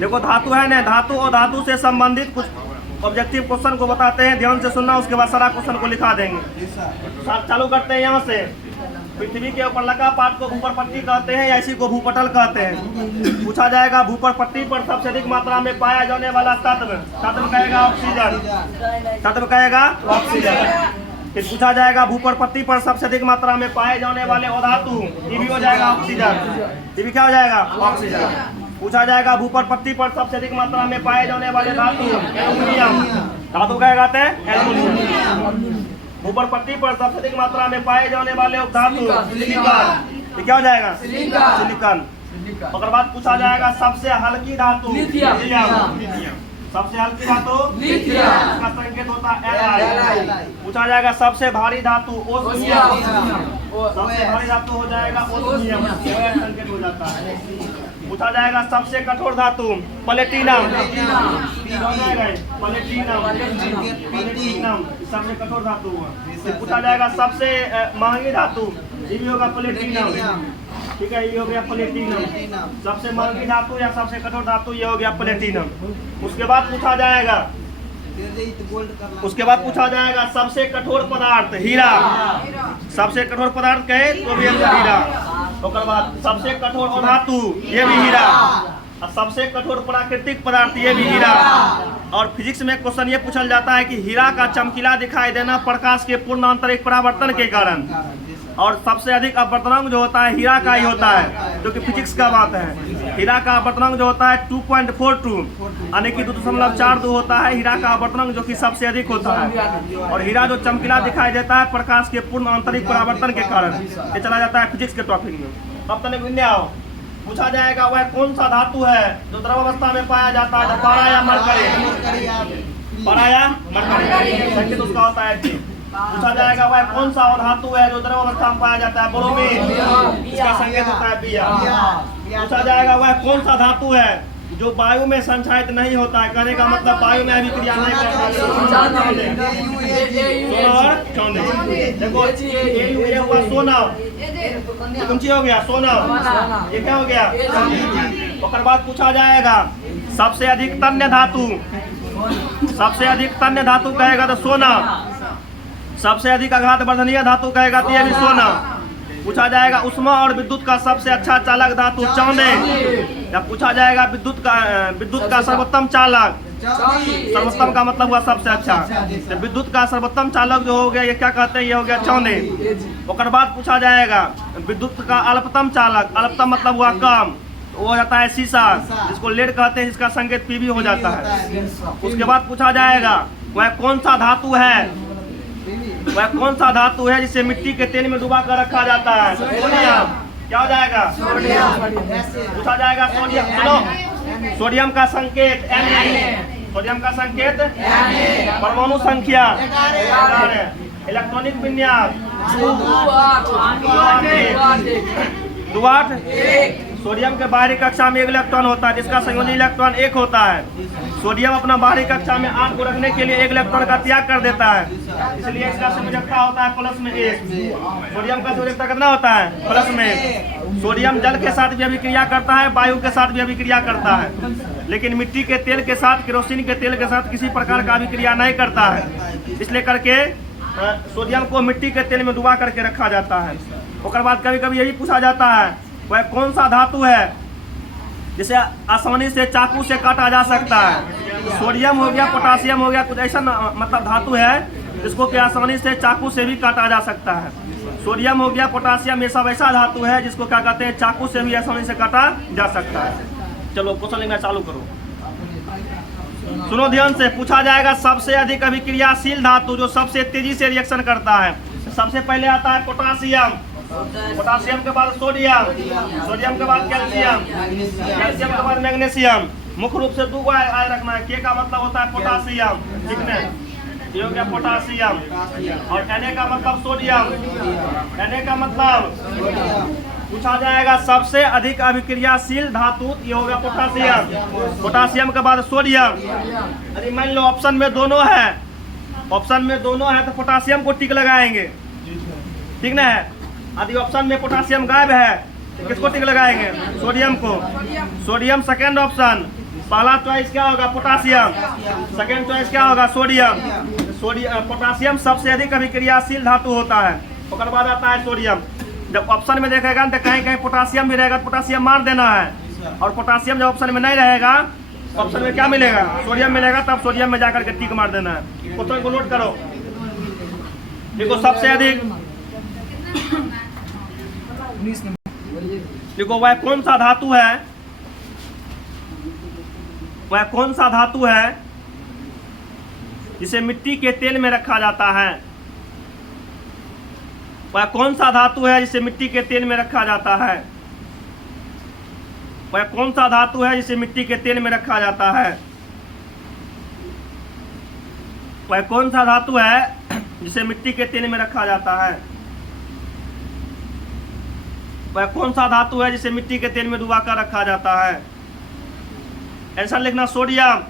देखो धातु है ना, धातु और धातु से संबंधित कुछ ऑब्जेक्टिव क्वेश्चन को बताते हैं, ध्यान से सुनना, उसके बाद सारा क्वेश्चन को लिखा देंगे। चालू करते हैं यहाँ से। पृथ्वी के ऊपर लगा पार्ट को भूपर पट्टी कहते हैं या इसी को भूपटल कहते हैं। पूछा जाएगा भूपर पट्टी पर सबसे अधिक मात्रा में पाया जाने वाला तत्व, तत्व कहेगा ऑक्सीजन, तत्व कहेगा ऑक्सीजन। फिर पूछा जाएगा भूपर पट्टी पर सबसे अधिक मात्रा में पाए जाने वाले अधातु, ये भी हो जाएगा ऑक्सीजन, ये भी क्या हो जाएगा ऑक्सीजन। पूछा जाएगा भूपर पट्टी पर सबसे अधिक मात्रा में पाए जाने वाले धातु, एल्युमिनियम, धातु क्या कहते हैं एल्युमिनियम। भूपर पट्टी पर सबसे अधिक मात्रा में पाए जाने वाले धातु सिलिकॉन, ये क्या हो जाएगा सिलिकॉन। उसके बाद पूछा जाएगा सबसे हल्की धातु लिथियम, सबसे हल्की धातु लिथियम, इसका संकेत होता है Li। पूछा जाएगा सबसे भारी धातु ओस्मियम, सबसे भारी धातु हो जाएगा ओस्मियम, संकेत हो जाता है। पूछा जाएगा सबसे कठोर धातु प्लेटिनम, प्लेटिनम सबसे कठोर धातु हुआ। पूछा जाएगा सबसे महंगी धातु, ये भी होगा प्लेटिनम, ठीक है, ये हो गया प्लेटिनम। सबसे महंगी धातु या सबसे कठोर धातु ये हो गया प्लेटिनम। उसके बाद पूछा जाएगा सबसे कठोर पदार्थ हीरा, सबसे कठोर पदार्थ कहे तो भी हीरा। उसके बाद सबसे कठोर अधातु ये भी हीरा, और सबसे कठोर प्राकृतिक पदार्थ ये भी हीरा। और फिजिक्स में क्वेश्चन ये पूछा जाता है कि हीरा का चमकीला दिखाई देना प्रकाश के पूर्ण आंतरिक परावर्तन के कारण, और सबसे अधिक अपवर्तनांक जो होता है हीरा का ही होता है, जो कि फिजिक्स का बात है। हीरा का अपवर्तनांक जो होता है 2.42 यानी कि 2.42 होता है हीरा का अपवर्तनांक, जो कि सबसे अधिक होता है। और हीरा जो चमकीला दिखाई देता है प्रकाश के पूर्ण आंतरिक परावर्तन के कारण। ये चला जाता है फिजिक्स के टॉपिक में। अब तक विन्यास पूछा जाएगा वह कौन सा धातु है जो द्रवावस्था में पाया जाता है, पारा या मरकरी, पारा या मरकरी, संकेत उसका होता है। पूछा जाएगा वह कौन सा धातु है जो द्रवावस्था में पाया जाता है, ब्रोमीन, इसका संकेत होता है Br। पूछा जाएगा वह कौन सा धातु है जो वायु में संचारित नहीं होता है, कहने का मतलब वायु में अभिक्रिया नहीं करता है। देखो ये हुआ सोना, कौन सी हो गया सोना, ये क्या हो गया। उसके बाद पूछा जाएगा सबसे अधिक तन्य धातु, सबसे अधिक तन्य धातु कहेगा तो सोना, सबसे अधिक आघात वर्धनीय धातु कहेगा तो ये भी सोना। पूछा जाएगा उष्मा और विद्युत का सबसे अच्छा चालक धातु चांदी, या पूछा जाएगा विद्युत का सर्वोत्तम चालक, सर्वोत्तम का मतलब हुआ सबसे अच्छा, तो विद्युत का सर्वोत्तम चालक जो हो गया ये क्या कहते हैं, ये हो गया चांदी। उसके बाद पूछा जाएगा विद्युत का अल्पतम चालक, अल्पतम मतलब हुआ कम, वो हो जाता है शीशा, जिसको लेड कहते हैं, जिसका संकेत पीबी हो जाता है। उसके बाद पूछा जाएगा वह कौन सा धातु है, वह कौन सा धातु है जिसे मिट्टी के तेल में डुबा कर रखा जाता है, सोडियम, क्या हो जाएगा सोडियम। पूछा जाएगा सोडियम, सुनो सोडियम का संकेत Na, सोडियम का संकेत परमाणु संख्या, इलेक्ट्रॉनिक विन्यास 2 सोडियम के बाहरी कक्षा में 1 इलेक्ट्रॉन होता है, जिसका संयोजी इलेक्ट्रॉन 1 होता है। सोडियम अपना बाहरी कक्षा में 8 को रखने के लिए 1 इलेक्ट्रॉन का त्याग कर देता है, इसलिए इसका संयोजकता होता है +1। सोडियम का संयोजकता कितना होता है +1। सोडियम जल के साथ भी अभिक्रिया करता है, वायु के साथ भी अभिक्रिया करता है, लेकिन मिट्टी के तेल के साथ, केरोसिन के तेल के साथ किसी प्रकार का अभिक्रिया नहीं करता है, इसलिए करके सोडियम को मिट्टी के तेल में डुबा करके रखा जाता है। उसके बाद कभी कभी यही पूछा जाता है वह कौन सा धातु है जिसे आसानी से चाकू से काटा जा सकता है। सोडियम हो गया, पोटासियम हो गया, कुछ ऐसा मतलब धातु है जिसको कि आसानी से चाकू से भी काटा जा सकता है। सोडियम हो गया, पोटासियम, ये सब ऐसा धातु है जिसको क्या कहते हैं, चाकू से भी आसानी से काटा जा सकता है। चलो क्वेश्चन लिखना चालू करो, सुनो ध्यान से। पूछा जाएगा सबसे अधिक अभिक्रियाशील धातु जो सबसे तेजी से रिएक्शन करता है। सबसे पहले आता है पोटासियम, पोटासियम के बाद सोडियम, सोडियम के बाद कैल्शियम, कैल्शियम के बाद मैग्नीशियम। मुख्य रूप से 2 आय रखना है, के का मतलब होता है पोटासियम, ठीक है, ये हो गया पोटासियम, और Na का मतलब सोडियम, Na का मतलब। पूछा जाएगा सबसे अधिक अभिक्रियाशील धातु, ये हो गया पोटासियम, पोटासियम के बाद सोडियम। यदि मान लो ऑप्शन में दोनों है, ऑप्शन में दोनों है तो पोटासियम को टिक लगाएंगे, ठीक ना है। यदि ऑप्शन में पोटासियम गायब है तो किसको टिक लगाएंगे, सोडियम को। सोडियम सेकेंड ऑप्शन, पहला चॉइस क्या होगा? पोटासियम। सेकेंड चॉइस क्या होगा? सोडियम। पोटासियम सबसे अधिक अभिक्रियाशील धातु होता है। उसके बाद आता है सोडियम। जब ऑप्शन में देखेगा तो कहीं कहीं पोटासियम भी रहेगा, पोटासियम मार देना है। और पोटासियम जब ऑप्शन में नहीं रहेगा, ऑप्शन में क्या मिलेगा? सोडियम मिलेगा, तब सोडियम में जाकर के टिक मार देना है। क्वेश्चन को नोट करो। देखो सबसे अधिक, देखो वह कौन सा धातु है, वह कौन सा धातु है जिसे मिट्टी के तेल में रखा जाता है? वह कौन सा धातु है जिसे मिट्टी के तेल में रखा जाता है? वह कौन सा धातु है जिसे मिट्टी के तेल में रखा जाता है? वह कौन सा धातु है जिसे मिट्टी के तेल में रखा जाता है? वह कौन सा धातु है जिसे मिट्टी के तेल में डुबा कर रखा जाता है? आंसर लिखना सोडियम।